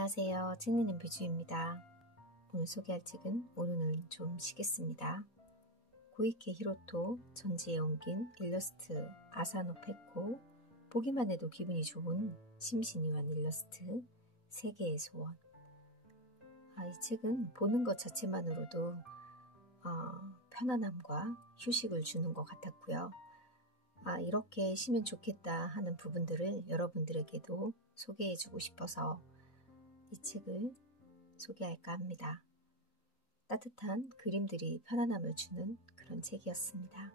안녕하세요. 책리님 뷰주입니다. 오늘 소개할 책은 오늘은 좀 쉬겠습니다. 고이케 히로토 전지에 옮긴 일러스트 아사노 페코 보기만 해도 기분이 좋은 심신이완 일러스트 세계의 소원. 이 책은 보는 것 자체만으로도 편안함과 휴식을 주는 것 같았고요. 이렇게 쉬면 좋겠다 하는 부분들을 여러분들에게도 소개해주고 싶어서 이 책을 소개할까 합니다. 따뜻한 그림들이 편안함을 주는 그런 책이었습니다.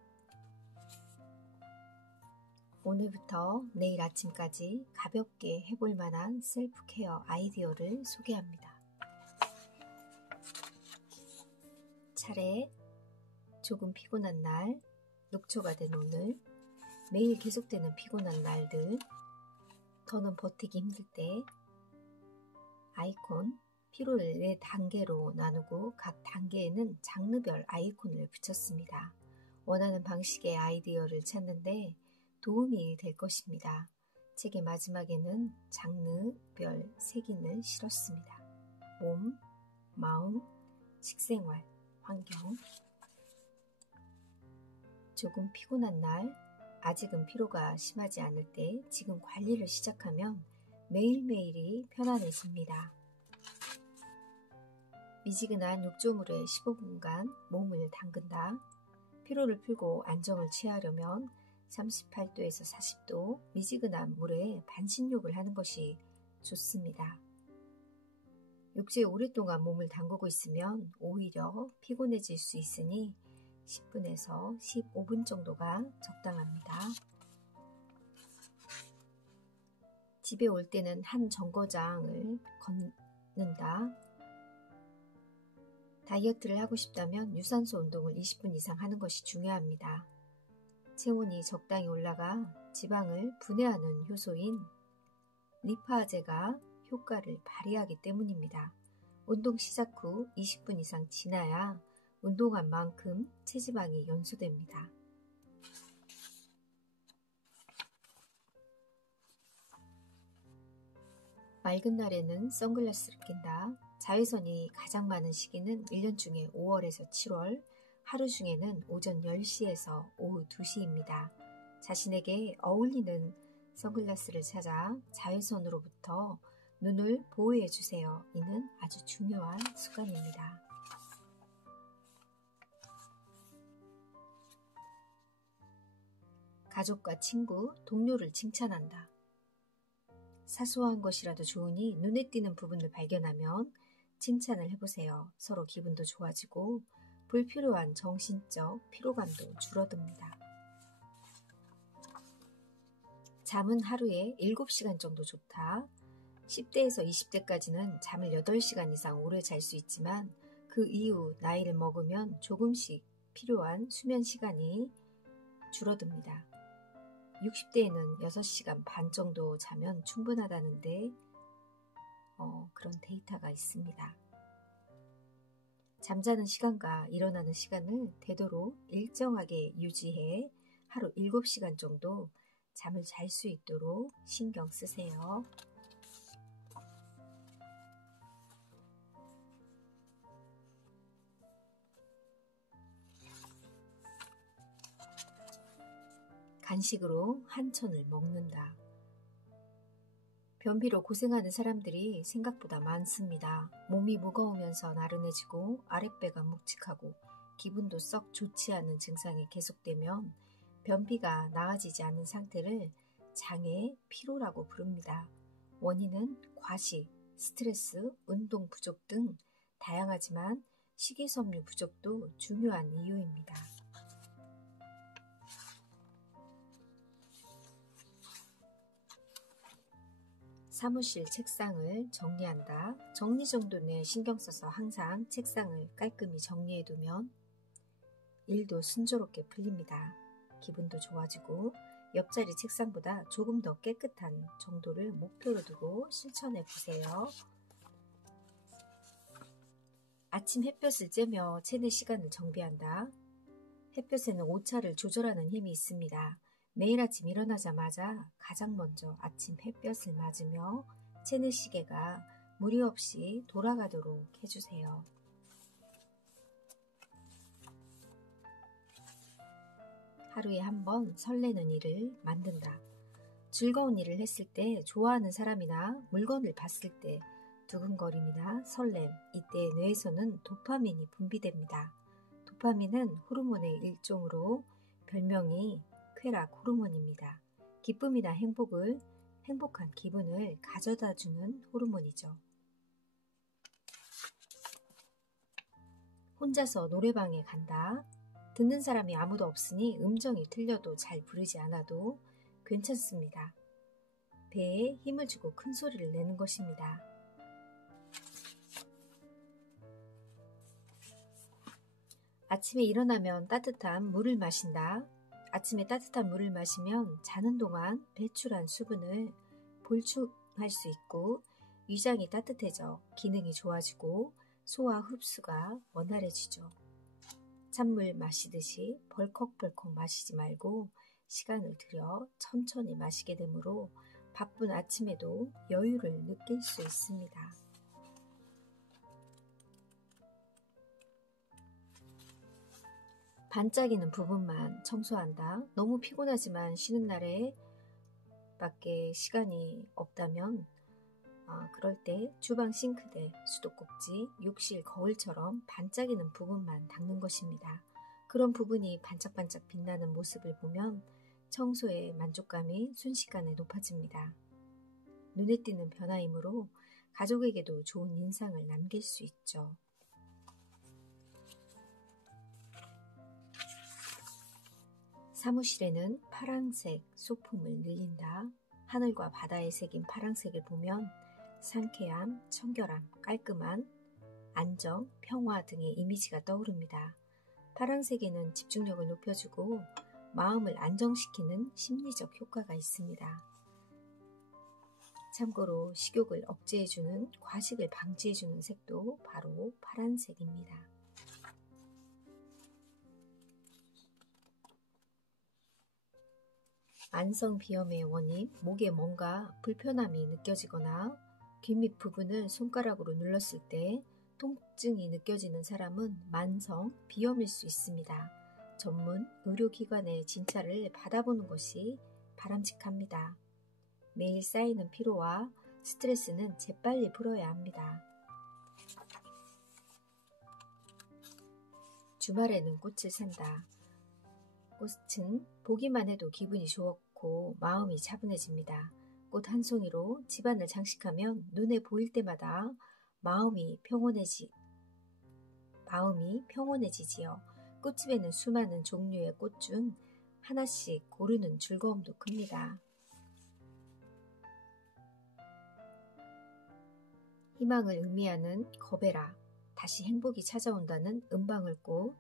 오늘부터 내일 아침까지 가볍게 해볼 만한 셀프 케어 아이디어를 소개합니다. 차례, 조금 피곤한 날, 녹초가 된 오늘, 매일 계속되는 피곤한 날들, 더는 버티기 힘들 때, 아이콘, 피로를 4단계로 나누고 각 단계에는 장르별 아이콘을 붙였습니다. 원하는 방식의 아이디어를 찾는데 도움이 될 것입니다. 책의 마지막에는 장르별 색인을 실었습니다. 몸, 마음, 식생활, 환경. 조금 피곤한 날, 아직은 피로가 심하지 않을 때 지금 관리를 시작하면 매일매일이 편안해집니다. 미지근한 욕조물에 15분간 몸을 담근다. 피로를 풀고 안정을 취하려면 38도에서 40도 미지근한 물에 반신욕을 하는 것이 좋습니다. 욕조에 오랫동안 몸을 담그고 있으면 오히려 피곤해질 수 있으니 10분에서 15분 정도가 적당합니다. 집에 올 때는 한 정거장을 걷는다. 다이어트를 하고 싶다면 유산소 운동을 20분 이상 하는 것이 중요합니다. 체온이 적당히 올라가 지방을 분해하는 효소인 리파제가 효과를 발휘하기 때문입니다. 운동 시작 후 20분 이상 지나야 운동한 만큼 체지방이 연소됩니다. 맑은 날에는 선글라스를 낀다. 자외선이 가장 많은 시기는 1년 중에 5월에서 7월, 하루 중에는 오전 10시에서 오후 2시입니다. 자신에게 어울리는 선글라스를 찾아 자외선으로부터 눈을 보호해 주세요. 이는 아주 중요한 습관입니다. 가족과 친구, 동료를 칭찬한다. 사소한 것이라도 좋으니 눈에 띄는 부분을 발견하면 칭찬을 해보세요. 서로 기분도 좋아지고 불필요한 정신적 피로감도 줄어듭니다. 잠은 하루에 7시간 정도 좋다. 10대에서 20대까지는 잠을 8시간 이상 오래 잘 수 있지만 그 이후 나이를 먹으면 조금씩 필요한 수면 시간이 줄어듭니다. 60대에는 6시간 반 정도 자면 충분하다는데 그런 데이터가 있습니다. 잠자는 시간과 일어나는 시간을 되도록 일정하게 유지해 하루 7시간 정도 잠을 잘 수 있도록 신경 쓰세요. 간식으로 한천을 먹는다. 변비로 고생하는 사람들이 생각보다 많습니다. 몸이 무거우면서 나른해지고 아랫배가 묵직하고 기분도 썩 좋지 않은 증상이 계속되면 변비가 나아지지 않는 상태를 장애 피로라고 부릅니다. 원인은 과식, 스트레스, 운동 부족 등 다양하지만 식이섬유 부족도 중요한 이유입니다. 사무실 책상을 정리한다. 정리정돈에 신경 써서 항상 책상을 깔끔히 정리해두면 일도 순조롭게 풀립니다. 기분도 좋아지고 옆자리 책상보다 조금 더 깨끗한 정도를 목표로 두고 실천해 보세요. 아침 햇볕을 쬐며 체내 시간을 정비한다. 햇볕에는 오차를 조절하는 힘이 있습니다. 매일 아침 일어나자마자 가장 먼저 아침 햇볕을 맞으며 체내 시계가 무리 없이 돌아가도록 해주세요. 하루에 한 번 설레는 일을 만든다. 즐거운 일을 했을 때, 좋아하는 사람이나 물건을 봤을 때 두근거림이나 설렘, 이때 뇌에서는 도파민이 분비됩니다. 도파민은 호르몬의 일종으로 별명이 쾌락 호르몬입니다. 기쁨이나 행복한 기분을 가져다주는 호르몬이죠. 혼자서 노래방에 간다. 듣는 사람이 아무도 없으니 음정이 틀려도 잘 부르지 않아도 괜찮습니다. 배에 힘을 주고 큰 소리를 내는 것입니다. 아침에 일어나면 따뜻한 물을 마신다. 아침에 따뜻한 물을 마시면 자는 동안 배출한 수분을 볼축할 수 있고 위장이 따뜻해져 기능이 좋아지고 소화 흡수가 원활해지죠. 찬물 마시듯이 벌컥벌컥 마시지 말고 시간을 들여 천천히 마시게 되므로 바쁜 아침에도 여유를 느낄 수 있습니다. 반짝이는 부분만 청소한다. 너무 피곤하지만 쉬는 날에 밖에 시간이 없다면 그럴 때 주방 싱크대, 수도꼭지, 욕실 거울처럼 반짝이는 부분만 닦는 것입니다. 그런 부분이 반짝반짝 빛나는 모습을 보면 청소의 만족감이 순식간에 높아집니다. 눈에 띄는 변화이므로 가족에게도 좋은 인상을 남길 수 있죠. 사무실에는 파란색 소품을 늘린다. 하늘과 바다에 새긴 파란색을 보면 상쾌함, 청결함, 깔끔한, 안정, 평화 등의 이미지가 떠오릅니다. 파란색에는 집중력을 높여주고 마음을 안정시키는 심리적 효과가 있습니다. 참고로 식욕을 억제해주는, 과식을 방지해주는 색도 바로 파란색입니다. 만성비염의 원인, 목에 뭔가 불편함이 느껴지거나 귀 밑 부분을 손가락으로 눌렀을 때 통증이 느껴지는 사람은 만성비염일 수 있습니다. 전문 의료기관의 진찰을 받아보는 것이 바람직합니다. 매일 쌓이는 피로와 스트레스는 재빨리 풀어야 합니다. 주말에는 꽃을 산다. 꽃은 보기만 해도 기분이 좋고 마음이 차분해집니다. 꽃 한 송이로 집안을 장식하면 눈에 보일 때마다 마음이 평온해지지요. 꽃집에는 수많은 종류의 꽃 중 하나씩 고르는 즐거움도 큽니다. 희망을 의미하는 거베라, 다시 행복이 찾아온다는 은방울꽃,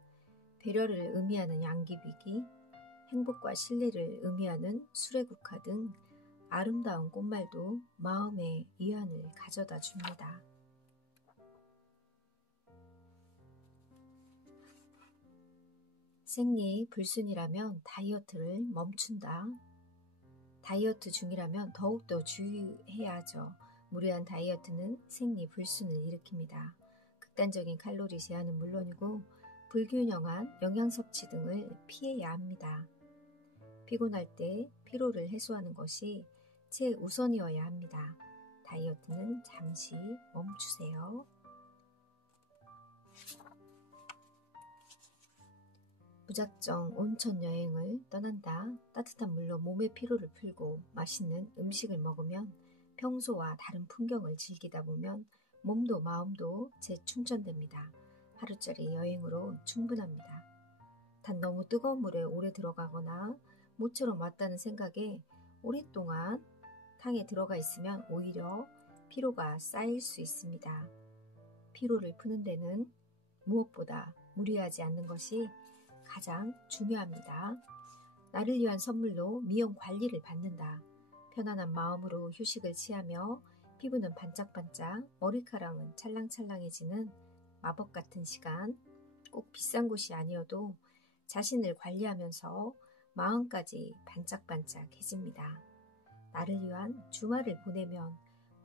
배려를 의미하는 양귀비기, 행복과 신뢰를 의미하는 수레국화 등 아름다운 꽃말도 마음의 위안을 가져다 줍니다. 생리 불순이라면 다이어트를 멈춘다. 다이어트 중이라면 더욱더 주의해야 하죠. 무리한 다이어트는 생리 불순을 일으킵니다. 극단적인 칼로리 제한은 물론이고 불균형한 영양 섭취 등을 피해야 합니다. 피곤할 때 피로를 해소하는 것이 최우선이어야 합니다. 다이어트는 잠시 멈추세요. 무작정 온천 여행을 떠난다. 따뜻한 물로 몸의 피로를 풀고 맛있는 음식을 먹으면 평소와 다른 풍경을 즐기다 보면 몸도 마음도 재충전됩니다. 하루짜리 여행으로 충분합니다. 단 너무 뜨거운 물에 오래 들어가거나 모처럼 왔다는 생각에 오랫동안 탕에 들어가 있으면 오히려 피로가 쌓일 수 있습니다. 피로를 푸는 데는 무엇보다 무리하지 않는 것이 가장 중요합니다. 나를 위한 선물로 미용 관리를 받는다. 편안한 마음으로 휴식을 취하며 피부는 반짝반짝, 머리카락은 찰랑찰랑해지는 마법 같은 시간. 꼭 비싼 곳이 아니어도 자신을 관리하면서 마음까지 반짝반짝해집니다. 나를 위한 주말을 보내면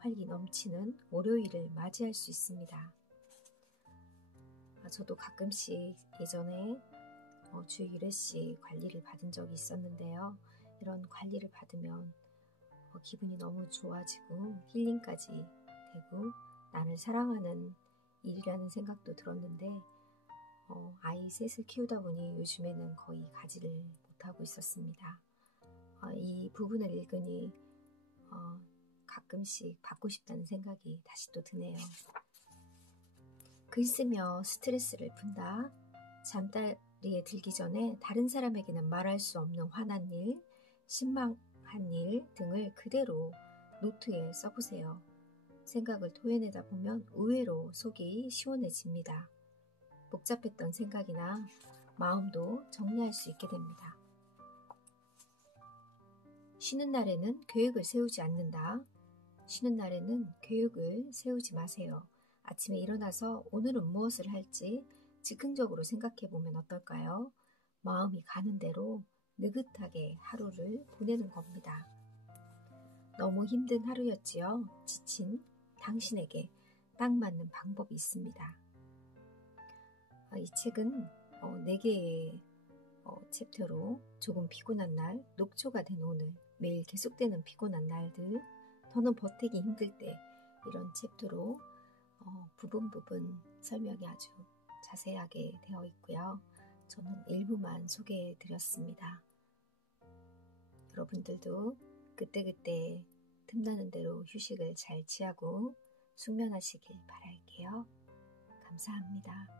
활기 넘치는 월요일을 맞이할 수 있습니다. 저도 가끔씩 예전에 주 1회씩 관리를 받은 적이 있었는데요. 이런 관리를 받으면 기분이 너무 좋아지고 힐링까지 되고 나를 사랑하는 일이라는 생각도 들었는데 아이 셋을 키우다 보니 요즘에는 거의 가지를 못하고 있었습니다. 이 부분을 읽으니 가끔씩 받고 싶다는 생각이 다시 또 드네요. 글 쓰며 스트레스를 푼다. 잠자리에 들기 전에 다른 사람에게는 말할 수 없는 화난 일, 신망한 일 등을 그대로 노트에 써보세요. 생각을 토해내다 보면 의외로 속이 시원해집니다. 복잡했던 생각이나 마음도 정리할 수 있게 됩니다. 쉬는 날에는 계획을 세우지 않는다. 쉬는 날에는 계획을 세우지 마세요. 아침에 일어나서 오늘은 무엇을 할지 즉흥적으로 생각해 보면 어떨까요? 마음이 가는 대로 느긋하게 하루를 보내는 겁니다. 너무 힘든 하루였지요? 지친 당신에게 딱 맞는 방법이 있습니다. 이 책은 4개의 챕터로 조금 피곤한 날, 녹초가 된 오늘, 매일 계속되는 피곤한 날들, 더는 버티기 힘들 때 이런 챕터로 부분 설명이 아주 자세하게 되어 있고요. 저는 일부만 소개해 드렸습니다. 여러분들도 그때그때 틈나는 대로 휴식을 잘 취하고 숙면하시길 바랄게요. 감사합니다.